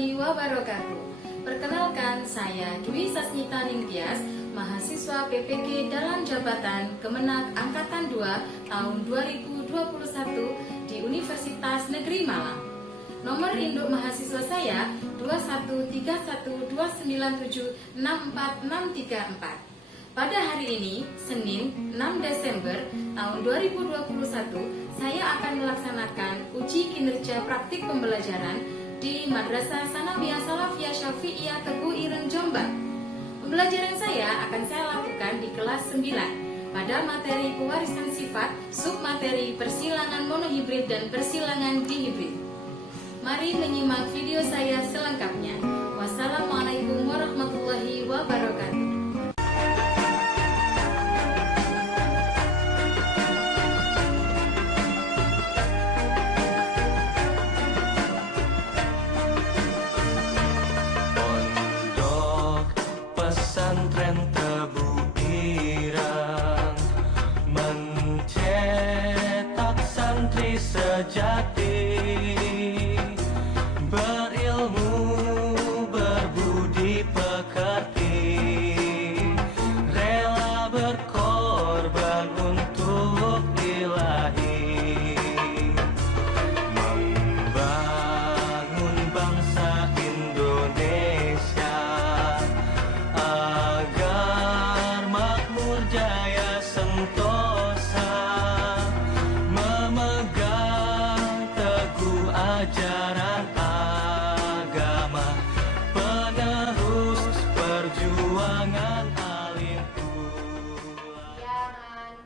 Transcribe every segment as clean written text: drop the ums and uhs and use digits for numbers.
warahmatullahi wabarakatuh. Perkenalkan, saya Dwi Sasmita Ningtyas, mahasiswa PPG dalam jabatan Kemenak Angkatan 2 tahun 2021 di Universitas Negeri Malang. Nomor induk mahasiswa saya 21312976464. Pada hari ini, Senin 6 Desember tahun 2021, saya akan melaksanakan uji kinerja praktik pembelajaran di Madrasah Sanawiyah Salafiyah Syafi'iyah Teguh Ireng Jombang. Pembelajaran saya akan saya lakukan di kelas 9 pada materi pewarisan sifat, submateri persilangan monohibrid dan persilangan dihibrid. Mari menyimak video saya selengkapnya. Wassalamualaikum warahmatullahi wabarakatuh. Pesantren Tebu Ireng mencetak santri sejati, berilmu, berbudi pekerti, rela berkorban untuk ilahi, membangun bangsa Indonesia agar makmur jaya sentosa, memegang teguh ajaran agama, penerus perjuangan alim ulama.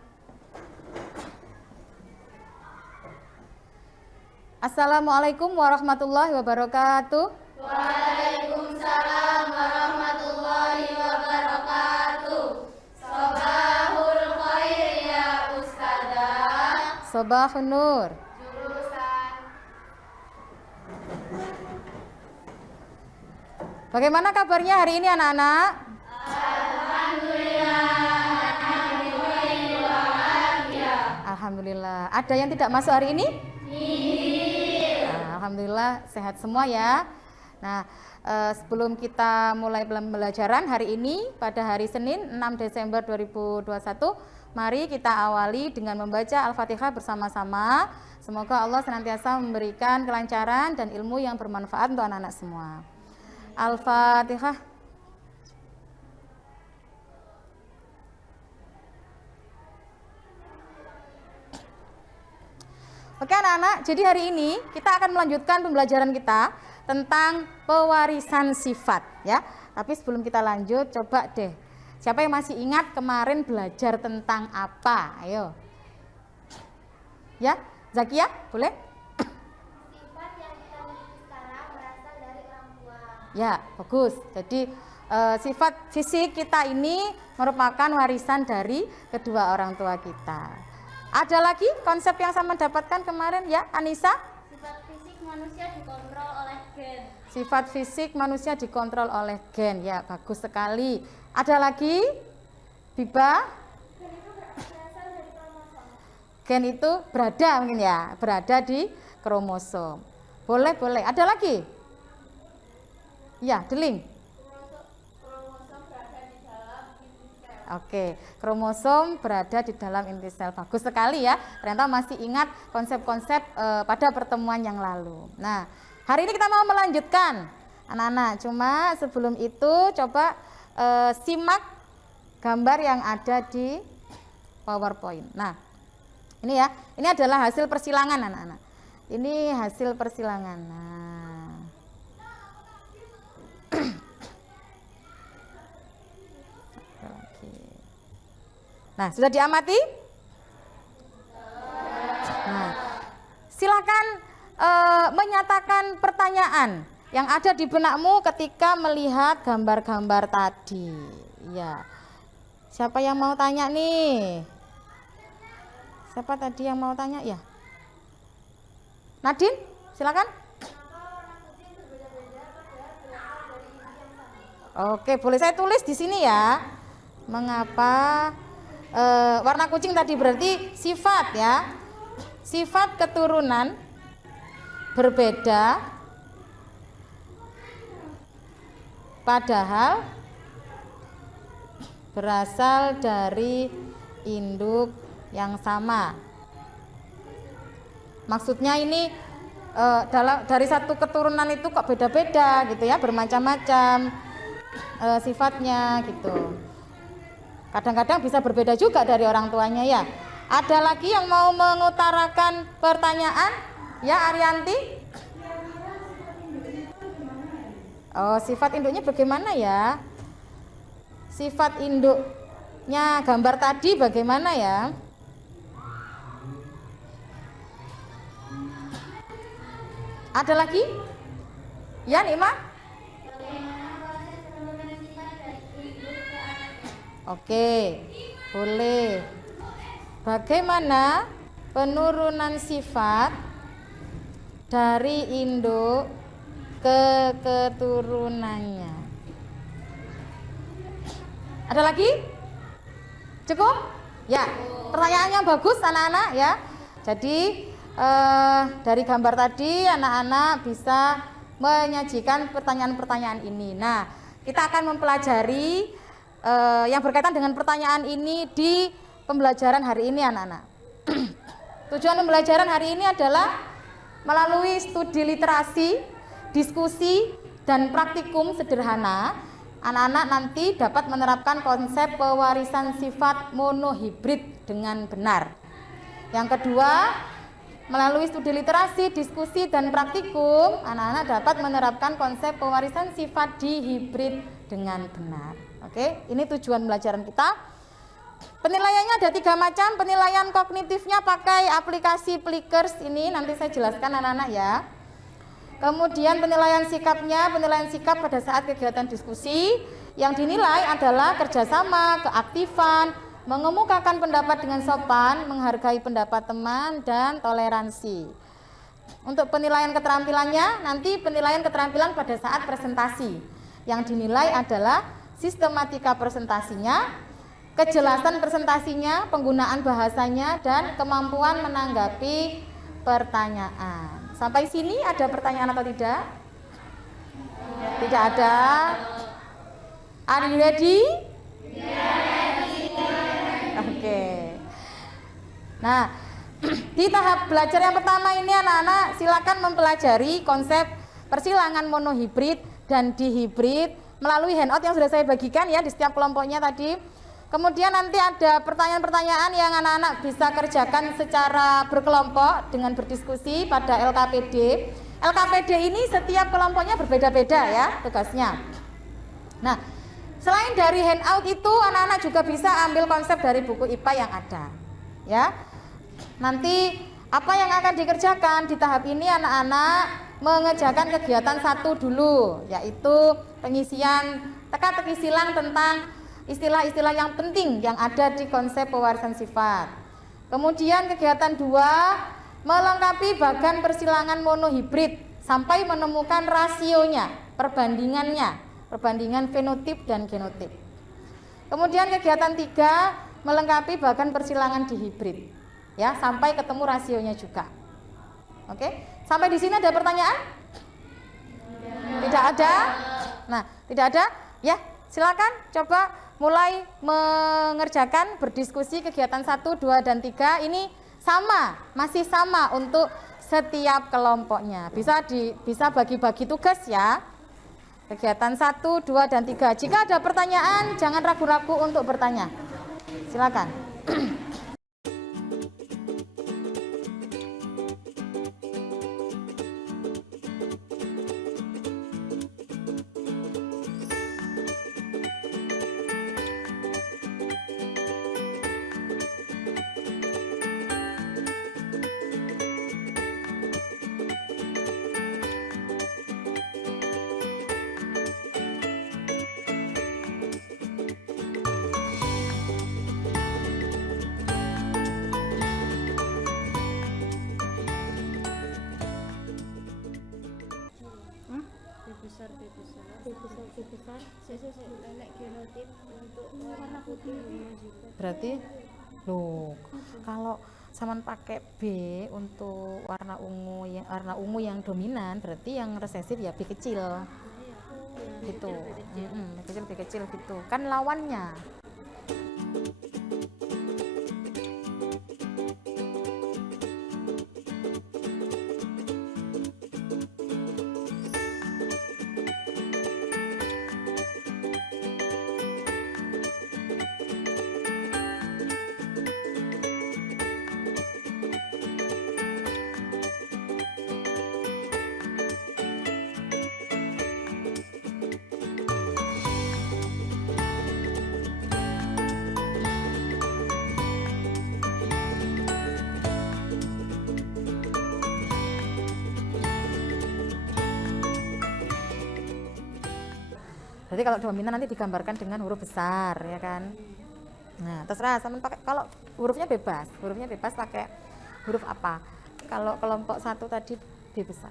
Assalamualaikum warahmatullahi wabarakatuh. Waalaikumsalam warahmatullahi wabarakatuh. Sobahul khair ya Ustazah. Sobahun nur. Jurusan. Bagaimana kabarnya hari ini anak-anak? Alhamdulillah. Ada yang tidak masuk hari ini? Nah, alhamdulillah sehat semua ya. Nah, sebelum kita mulai pembelajaran hari ini pada hari Senin 6 Desember 2021, mari kita awali dengan membaca Al-Fatihah bersama-sama. Semoga Allah senantiasa memberikan kelancaran dan ilmu yang bermanfaat untuk anak-anak semua. Al-Fatihah. Oke anak-anak, jadi hari ini kita akan melanjutkan pembelajaran kita tentang pewarisan sifat ya. Tapi sebelum kita lanjut, coba deh, siapa yang masih ingat kemarin belajar tentang apa? Ayo. Ya, Zakia, boleh? Sifat yang kita miliki sekarang berasal dari orang tua. Ya, bagus. Jadi sifat fisik kita ini merupakan warisan dari kedua orang tua kita. Ada lagi konsep yang saya mendapatkan kemarin ya, Anissa? Sifat fisik manusia dikontrol oleh gen. Sifat fisik manusia dikontrol oleh gen. Ya, bagus sekali. Ada lagi? Biba? Gen itu berasal dari kromosom. Gen itu berada mungkin ya, berada di kromosom. Boleh, boleh. Ada lagi? Ya, Deling. Kromosom berada di dalam inti sel. Oke, kromosom berada di dalam inti sel. Bagus sekali ya. Ternyata masih ingat konsep-konsep pada pertemuan yang lalu. Nah, hari ini kita mau melanjutkan anak-anak. Cuma sebelum itu coba simak gambar yang ada di PowerPoint. Nah, ini ya. Ini adalah hasil persilangan anak-anak. Ini hasil persilangan. Nah, sudah diamati? Nah, silakan menyatakan pertanyaan yang ada di benakmu ketika melihat gambar-gambar tadi. Ya, siapa yang mau tanya nih? Siapa tadi yang mau tanya ya? Nadine, silakan. Oke, boleh saya tulis di sini ya. Mengapa warna kucing tadi berarti sifat ya, sifat keturunan berbeda padahal berasal dari induk yang sama. Maksudnya ini dari satu keturunan itu kok beda-beda gitu ya, bermacam-macam sifatnya gitu. Kadang-kadang bisa berbeda juga dari orang tuanya ya. Ada lagi yang mau mengutarakan pertanyaan? Ya, Arianti? Oh, sifat induknya bagaimana ya? Sifat induknya gambar tadi bagaimana ya? Ada lagi? Ya, Nima? Oke, boleh. Bagaimana penurunan sifat dari induk ke keturunannya? Ada lagi? Cukup? Ya, pertanyaannya bagus anak-anak ya. Jadi dari gambar tadi anak-anak bisa menyajikan pertanyaan-pertanyaan ini. Nah, kita akan mempelajari yang berkaitan dengan pertanyaan ini di pembelajaran hari ini anak-anak. Tujuan pembelajaran hari ini adalah melalui studi literasi, diskusi, dan praktikum sederhana, anak-anak nanti dapat menerapkan konsep pewarisan sifat monohibrid dengan benar. Yang kedua, melalui studi literasi, diskusi, dan praktikum, anak-anak dapat menerapkan konsep pewarisan sifat dihibrid dengan benar. Oke, ini tujuan pembelajaran kita. Penilaiannya ada 3 macam. Penilaian kognitifnya pakai aplikasi Plickers ini, nanti saya jelaskan anak-anak ya. Kemudian penilaian sikap pada saat kegiatan diskusi. Yang dinilai adalah kerjasama, keaktifan, mengemukakan pendapat dengan sopan, menghargai pendapat teman, dan toleransi. Untuk penilaian keterampilannya, nanti penilaian keterampilan pada saat presentasi. Yang dinilai adalah sistematika presentasinya, kejelasan presentasinya, penggunaan bahasanya, dan kemampuan menanggapi pertanyaan. Sampai sini ada pertanyaan atau tidak? Tidak ada. Are you ready? Oke. Nah, di tahap belajar yang pertama ini anak-anak silakan mempelajari konsep persilangan monohibrid dan dihibrid melalui handout yang sudah saya bagikan ya di setiap kelompoknya tadi. Kemudian nanti ada pertanyaan-pertanyaan yang anak-anak bisa kerjakan secara berkelompok dengan berdiskusi pada LKPD. LKPD ini setiap kelompoknya berbeda-beda ya tugasnya. Nah, selain dari handout itu anak-anak juga bisa ambil konsep dari buku IPA yang ada. Ya. Nanti apa yang akan dikerjakan di tahap ini anak-anak mengerjakan kegiatan 1 dulu, yaitu pengisian teka-teki silang tentang istilah-istilah yang penting yang ada di konsep pewarisan sifat. Kemudian kegiatan 2 melengkapi bagan persilangan monohibrid sampai menemukan rasionya, perbandingan fenotip dan genotip. Kemudian kegiatan 3 melengkapi bagan persilangan dihibrid, ya sampai ketemu rasionya juga. Oke, sampai di sini ada pertanyaan? Tidak ada. Nah, tidak ada. Ya, silakan coba mulai mengerjakan berdiskusi kegiatan 1, 2, dan 3 ini sama, masih sama untuk setiap kelompoknya. Bisa bagi-bagi tugas ya. Kegiatan 1, 2, dan 3. Jika ada pertanyaan, jangan ragu-ragu untuk bertanya. Silakan. Berarti loh, kalau saman pakai B untuk warna ungu yang dominan, berarti yang resesif ya B kecil. gitu. Lebih kecil gitu. Kan lawannya. Jadi kalau dominan nanti digambarkan dengan huruf besar ya kan. Nah, terserah sama pakai, kalau hurufnya bebas pakai huruf apa. Kalau kelompok 1 tadi B besar.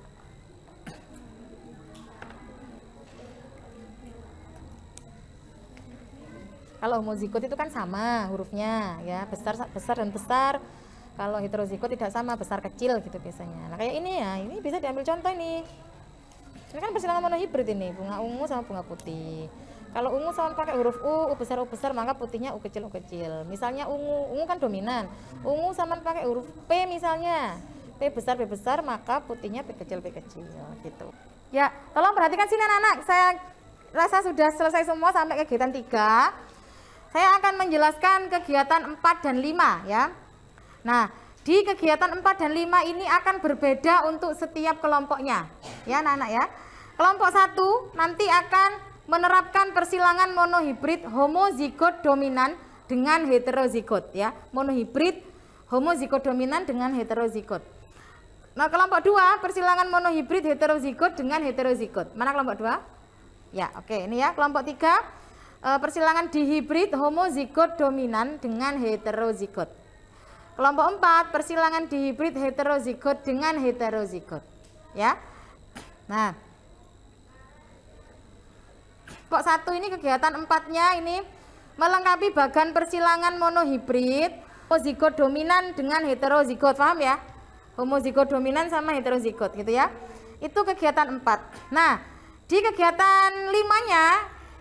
Kalau homozigot itu kan sama hurufnya ya, besar dan besar. Kalau heterozigot tidak sama, besar kecil gitu biasanya. Nah, kayak ini ya, ini bisa diambil contoh ini. Ini kan persilangan monohibrid ini, bunga ungu sama bunga putih. Kalau ungu sama pakai huruf U besar, maka putihnya U kecil. Misalnya ungu kan dominan. Ungu sama pakai huruf P misalnya. P besar, maka putihnya P kecil gitu. Ya, tolong perhatikan sini anak-anak. Saya rasa sudah selesai semua sampai kegiatan 3. Saya akan menjelaskan kegiatan 4 dan 5 ya. Nah, di kegiatan 4 dan 5 ini akan berbeda untuk setiap kelompoknya. Ya anak-anak ya. Kelompok 1 nanti akan menerapkan persilangan monohibrid homozigot dominan dengan heterozigot ya. Monohibrid homozigot dominan dengan heterozigot. Nah, kelompok 2 persilangan monohibrid heterozigot dengan heterozigot. Mana kelompok 2? Ya, oke, ini ya. Kelompok 3 persilangan dihibrid homozigot dominan dengan heterozigot. Kelompok 4 persilangan dihibrid heterozigot dengan heterozigot. Ya. Nah, kelompok 1 ini kegiatan 4-nya ini melengkapi bagan persilangan monohibrid homozigot dominan dengan heterozigot. Paham ya? Homozigot dominan sama heterozigot gitu ya. Itu kegiatan 4. Nah, di kegiatan 5-nya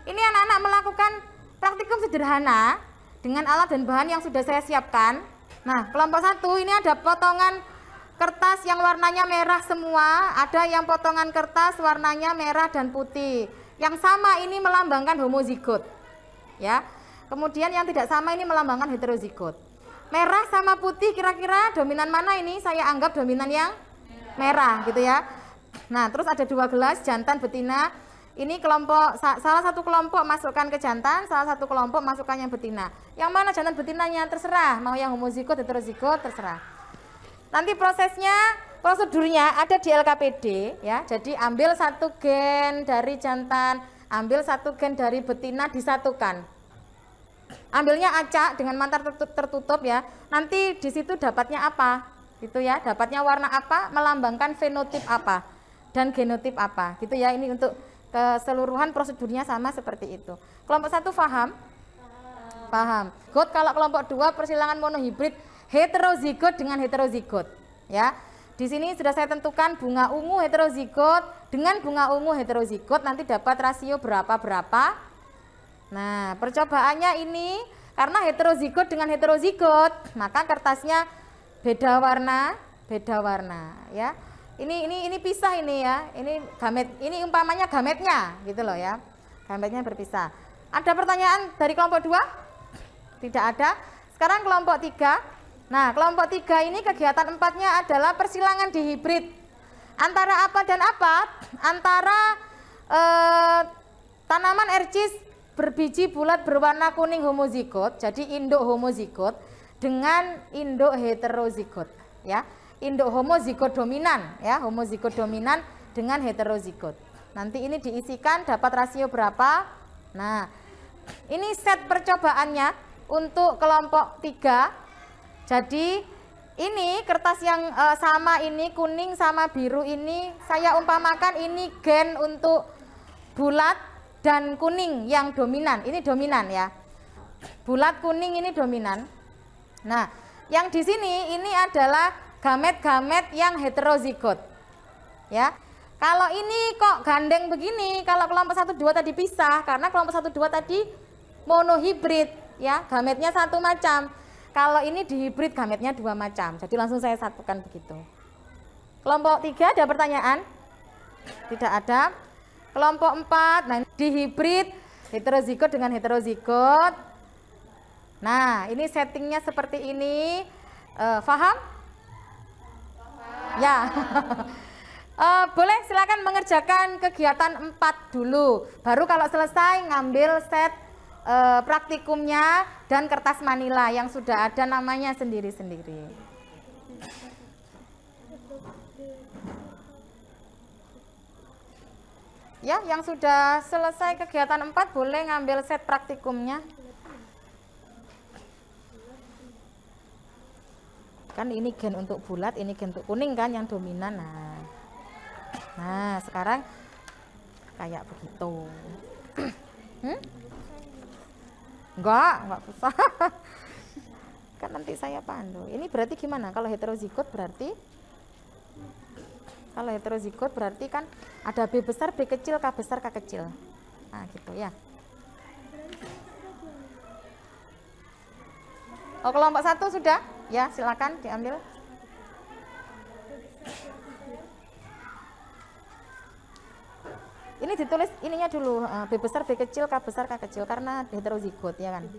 ini anak-anak melakukan praktikum sederhana dengan alat dan bahan yang sudah saya siapkan. Nah, kelompok 1 ini ada potongan kertas yang warnanya merah semua, ada yang potongan kertas warnanya merah dan putih. Yang sama ini melambangkan homozigot. Ya. Kemudian yang tidak sama ini melambangkan heterozigot. Merah sama putih kira-kira dominan mana ini? Saya anggap dominan yang merah gitu ya. Nah, terus ada 2 gelas jantan betina. Ini kelompok, salah satu kelompok masukkan ke jantan, salah satu kelompok masukkan yang betina. Yang mana jantan betinanya terserah, mau yang homozigot, heterozigot terserah. Nanti prosedurnya ada di LKPD ya. Jadi ambil 1 gen dari jantan, ambil 1 gen dari betina disatukan. Ambilnya acak dengan mantar tertutup ya. Nanti di situ dapatnya apa? Gitu ya, dapatnya warna apa, melambangkan fenotip apa dan genotip apa. Gitu ya. Ini untuk keseluruhan prosedurnya sama seperti itu. Kelompok 1 paham? Paham. Good. Kalau kelompok 2 persilangan monohibrid heterozigot dengan heterozigot ya. Di sini sudah saya tentukan bunga ungu heterozigot dengan bunga ungu heterozigot nanti dapat rasio berapa. Nah, percobaannya ini karena heterozigot dengan heterozigot, maka kertasnya beda warna ya. Ini pisah ini ya. Ini gamet, ini umpamanya gametnya gitu loh ya. Gametnya berpisah. Ada pertanyaan dari kelompok 2? Tidak ada. Sekarang kelompok 3. Nah, kelompok 3 ini kegiatan 4-nya adalah persilangan dihibrid. Antara apa dan apa? Antara tanaman ercis berbiji bulat berwarna kuning homozigot, jadi induk homozigot dengan induk heterozigot ya. Induk homozigot dominan ya, homozigot dominan dengan heterozigot. Nanti ini diisikan dapat rasio berapa? Nah, ini set percobaannya untuk kelompok 3. Jadi ini kertas yang sama ini kuning sama biru ini saya umpamakan ini gen untuk bulat dan kuning yang dominan. Ini dominan ya. Bulat kuning ini dominan. Nah, yang di sini ini adalah gamet-gamet yang heterozigot. Ya. Kalau ini kok gandeng begini, kalau kelompok 1, 2 tadi pisah, karena kelompok 1, 2 tadi monohibrid, ya, gametnya satu macam. Kalau ini dihibrid, gametnya 2 macam. Jadi langsung saya satukan begitu. Kelompok 3 ada pertanyaan? Tidak ada. Kelompok 4, nah dihibrid heterozigot dengan heterozigot. Nah, ini settingnya seperti ini. Paham? Ya. Boleh silakan mengerjakan kegiatan 4 dulu. Baru kalau selesai ngambil set praktikumnya dan kertas manila yang sudah ada namanya sendiri-sendiri. Ya, yang sudah selesai kegiatan 4 boleh ngambil set praktikumnya. Kan ini gen untuk bulat, ini gen untuk kuning kan yang dominan. Nah, sekarang kayak begitu. Enggak susah. Kan nanti saya pandu. Ini berarti gimana? Kalau heterozigot berarti kan ada B besar, B kecil, K besar, K kecil. Nah, gitu ya. Oh, kelompok 1 sudah? Ya, silakan diambil. Ini ditulis ininya dulu, B besar, B kecil, K besar, K kecil, karena heterozigot ya kan.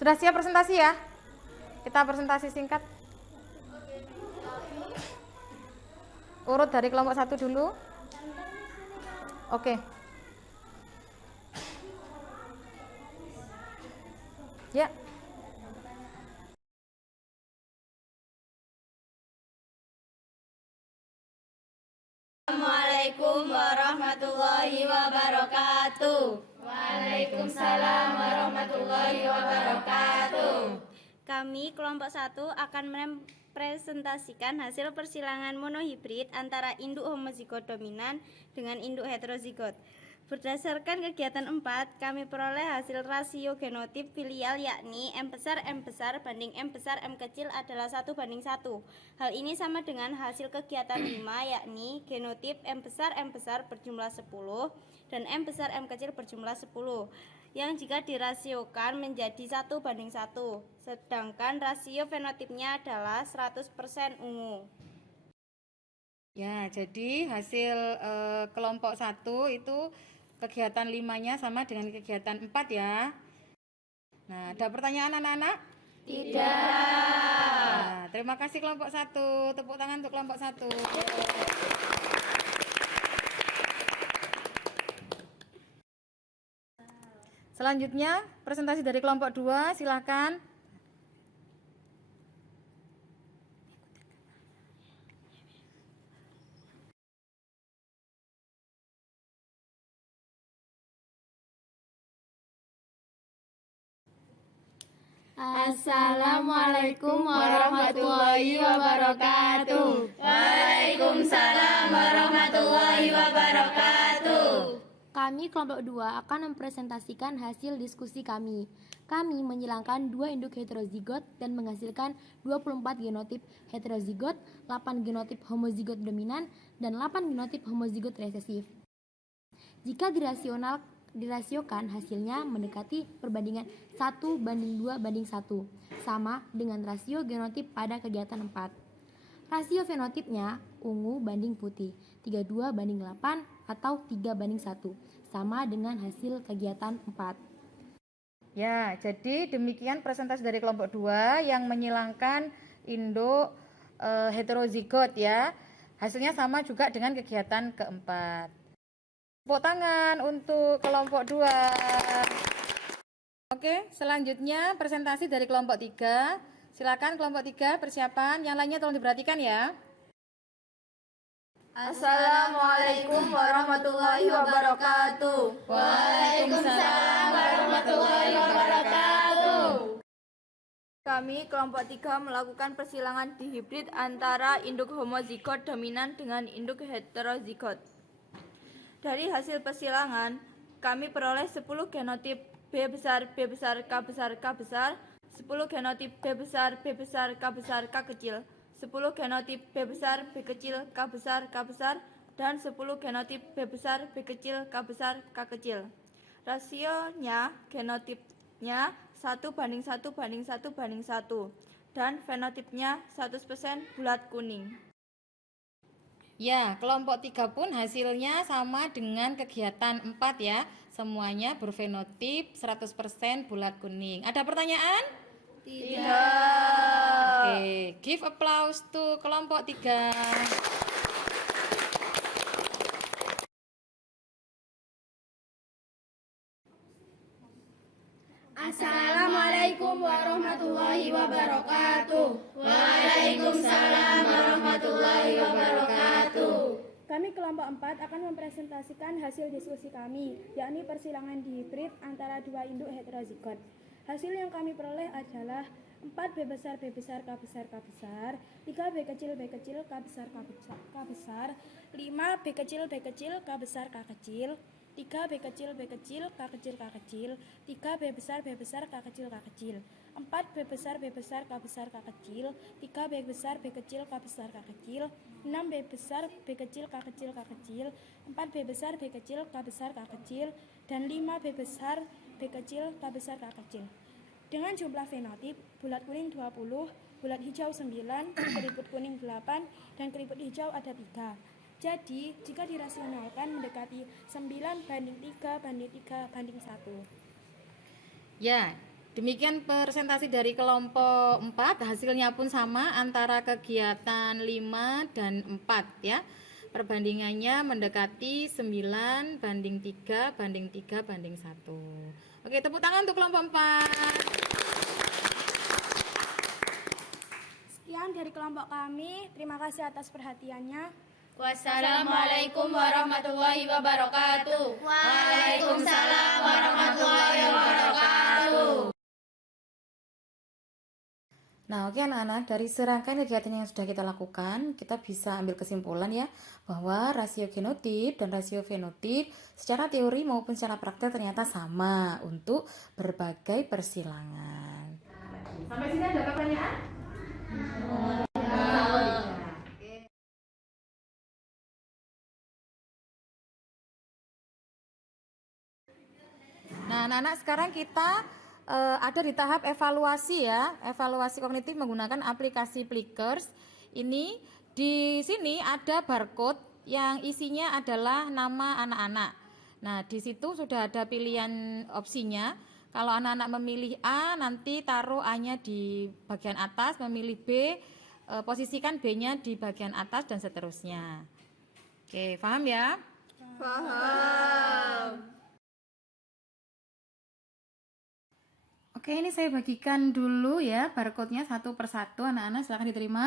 Sudah siap presentasi ya? Kita presentasi singkat. Urut dari kelompok 1 dulu. Oke. Ya. Assalamualaikum warahmatullahi wabarakatuh. Waalaikumsalam warahmatullahi wabarakatuh. Kami kelompok 1 akan mempresentasikan hasil persilangan monohibrid antara induk homozigot dominan dengan induk heterozigot. Berdasarkan kegiatan 4, kami peroleh hasil rasio genotip filial yakni M besar banding M besar M kecil adalah 1:1. Hal ini sama dengan hasil kegiatan 5 yakni genotip M besar berjumlah 10 dan M besar M kecil berjumlah 10 yang jika dirasiokan menjadi 1:1, sedangkan rasio fenotipnya adalah 100% ungu. Ya, jadi hasil kelompok 1 itu kegiatan 5-nya sama dengan kegiatan 4 ya. Nah, ada pertanyaan anak-anak? Nah, terima kasih kelompok 1. Tepuk tangan untuk kelompok 1. Selanjutnya presentasi dari kelompok 2, silakan. Assalamualaikum warahmatullahi wabarakatuh. Waalaikumsalam warahmatullahi wabarakatuh. Kami kelompok 2 akan mempresentasikan hasil diskusi kami. Kami menyilangkan 2 induk heterozigot dan menghasilkan 24 genotip heterozigot, 8 genotip homozigot dominan, dan 8 genotip homozigot resesif. Jika dirasiokan hasilnya mendekati perbandingan 1:2:1, sama dengan rasio genotip pada kegiatan 4. Rasio fenotipnya ungu banding putih, 32:8 atau 3:1, sama dengan hasil kegiatan 4. Ya, jadi demikian presentasi dari kelompok 2 yang menyilangkan induk heterozigot ya. Hasilnya sama juga dengan kegiatan keempat. Tepuk tangan untuk kelompok 2. Oke, selanjutnya presentasi dari kelompok 3. Silakan kelompok 3 persiapan, yang lainnya tolong diperhatikan ya. Assalamualaikum warahmatullahi wabarakatuh. Waalaikumsalam warahmatullahi wabarakatuh. Kami kelompok 3 melakukan persilangan dihibrid antara induk homozigot dominan dengan induk heterozigot. Dari hasil persilangan, kami peroleh 10 genotip B besar, B besar, K besar, K besar, 10 genotip B besar, B besar, K besar, K kecil, 10 genotip B besar, B kecil, K besar, K besar, dan 10 genotip B besar, B kecil, K besar, K kecil. Rasionya genotipnya 1:1:1:1, dan fenotipnya 100% bulat kuning. Ya, kelompok 3 pun hasilnya sama dengan kegiatan 4 ya. Semuanya berfenotip 100% bulat kuning. Ada pertanyaan? Tidak. Oke, give applause to kelompok 3. Assalamualaikum warahmatullahi wabarakatuh. Waalaikumsalam warahmatullahi wabarakatuh. Kami kelompok 4 akan mempresentasikan hasil diskusi kami, yakni persilangan dihibrid antara 2 induk heterozigot. Hasil yang kami peroleh adalah 4 B besar, B besar, K besar, K besar, 3 B kecil, B kecil, K besar, K besar, K besar, 5 B kecil, B kecil, K besar, K kecil, 3 B kecil, B kecil, K kecil, K kecil, 3 B besar, B besar, K kecil, K kecil, 4 B besar, B besar, K besar, K kecil, 3 B besar, B kecil, K besar, K kecil, 6 B besar, B kecil, K kecil, K kecil, 4 B besar, B kecil, K besar, K kecil, dan 5 B besar, B kecil, K besar, K kecil. Dengan jumlah fenotip, bulat kuning 20, bulat hijau 9, keriput kuning 8, dan keriput hijau ada 3. Jadi, jika dirasionalkan mendekati 9:3:3:1. Ya, demikian presentasi dari kelompok 4. Hasilnya pun sama antara kegiatan 5 dan 4 ya. Perbandingannya mendekati 9:3:3:1. Oke, tepuk tangan untuk kelompok 4. Sekian dari kelompok kami. Terima kasih atas perhatiannya. Wassalamualaikum warahmatullahi wabarakatuh. Waalaikumsalam warahmatullahi wabarakatuh. Nah, oke anak-anak, dari serangkaian kegiatan yang sudah kita lakukan, kita bisa ambil kesimpulan ya, bahwa rasio genotip dan rasio fenotip secara teori maupun secara praktek ternyata sama untuk berbagai persilangan. Sampai sini ada pertanyaan? Nah, anak-anak, sekarang kita ada di tahap evaluasi ya, evaluasi kognitif menggunakan aplikasi Plickers. Ini di sini ada barcode yang isinya adalah nama anak-anak. Nah, di situ sudah ada pilihan opsinya. Kalau anak-anak memilih A, nanti taruh A-nya di bagian atas, memilih B, posisikan B-nya di bagian atas dan seterusnya. Oke, paham ya? Paham. Oke, ini saya bagikan dulu ya barcode-nya satu persatu. Anak-anak silakan diterima.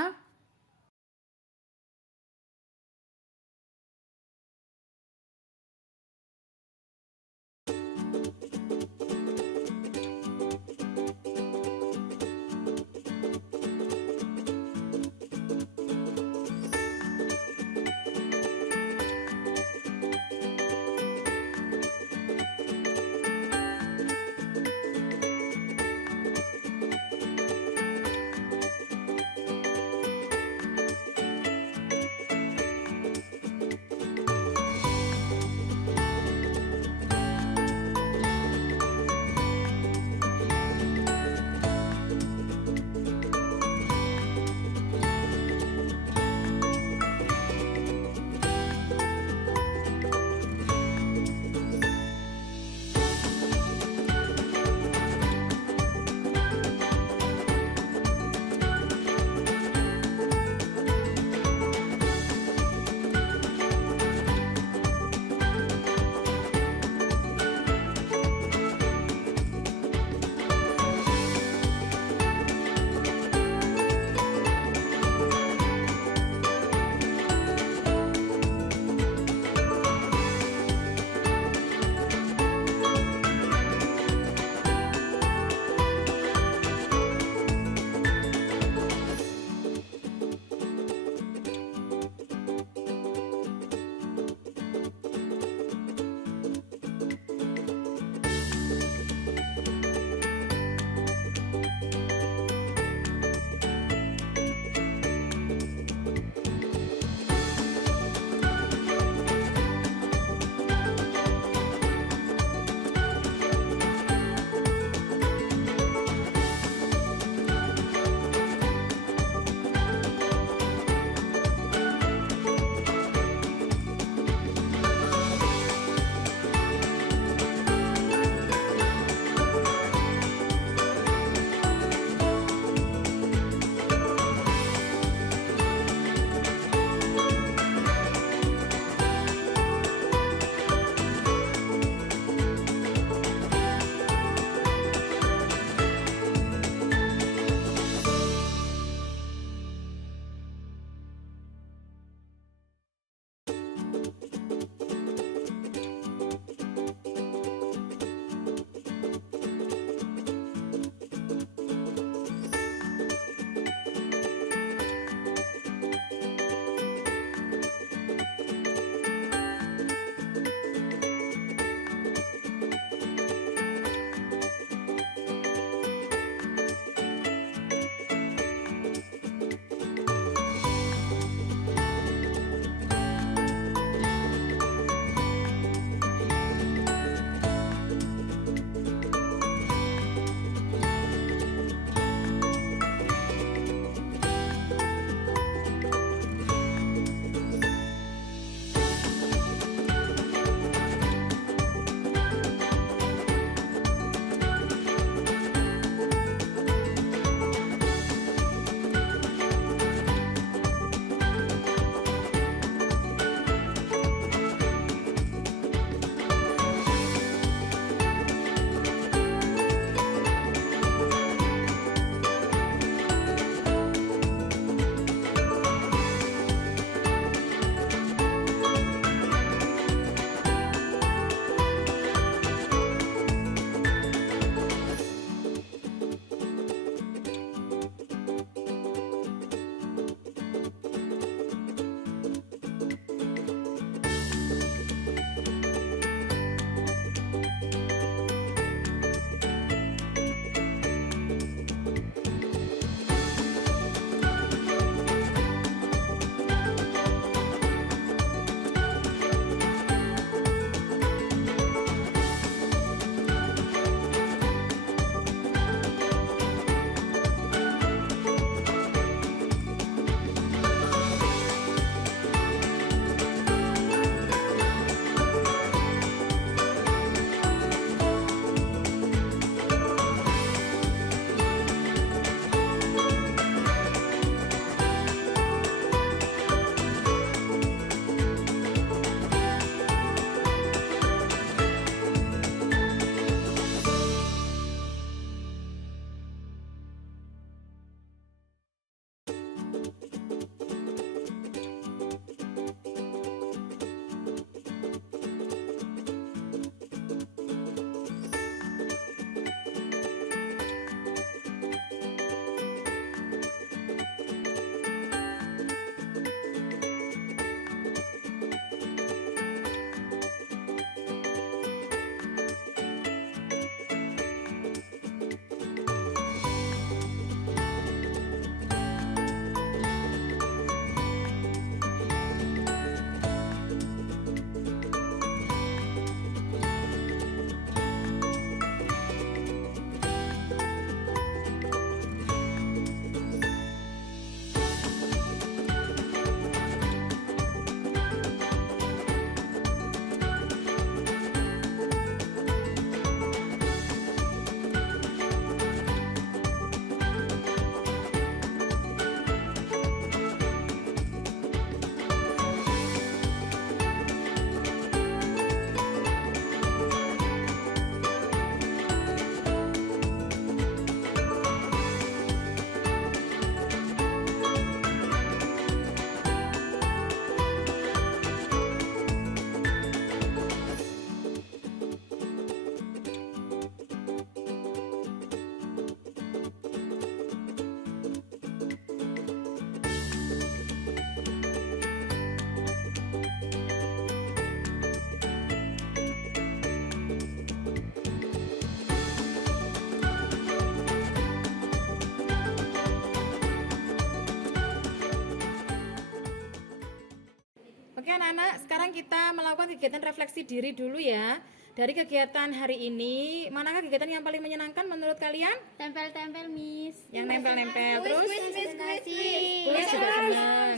anak-anak, sekarang kita melakukan kegiatan refleksi diri dulu ya. Dari kegiatan hari ini, manakah kegiatan yang paling menyenangkan menurut kalian? Tempel-tempel, Miss. Yang nempel-nempel, terus Kuis juga senang.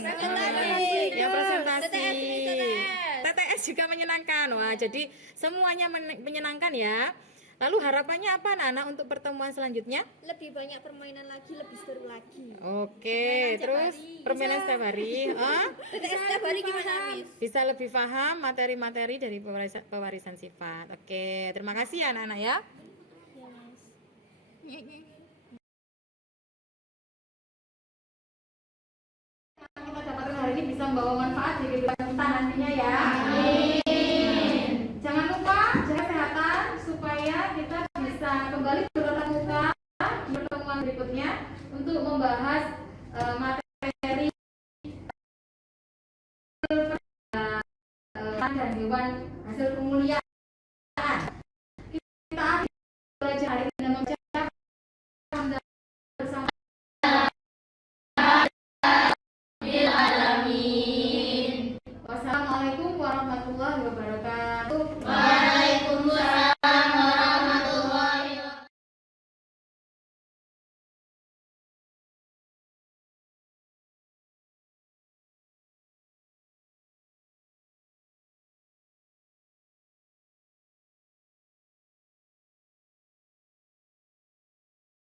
Yang presentasi. TTS juga menyenangkan. Wah, jadi semuanya menyenangkan ya. Lalu harapannya apa anak-anak untuk pertemuan selanjutnya? Lebih banyak permainan lagi, lebih seru lagi. Oke, terus permainan setiap hari. Setiap hari gimana, Miss? Bisa lebih paham materi-materi dari pewarisan sifat. Oke, terima kasih ya anak-anak ya. Kita dapatkan hari ini bisa membawa manfaat di kehidupan kita nantinya ya. Amin. Jangan lupa jaga kesehatan supaya kita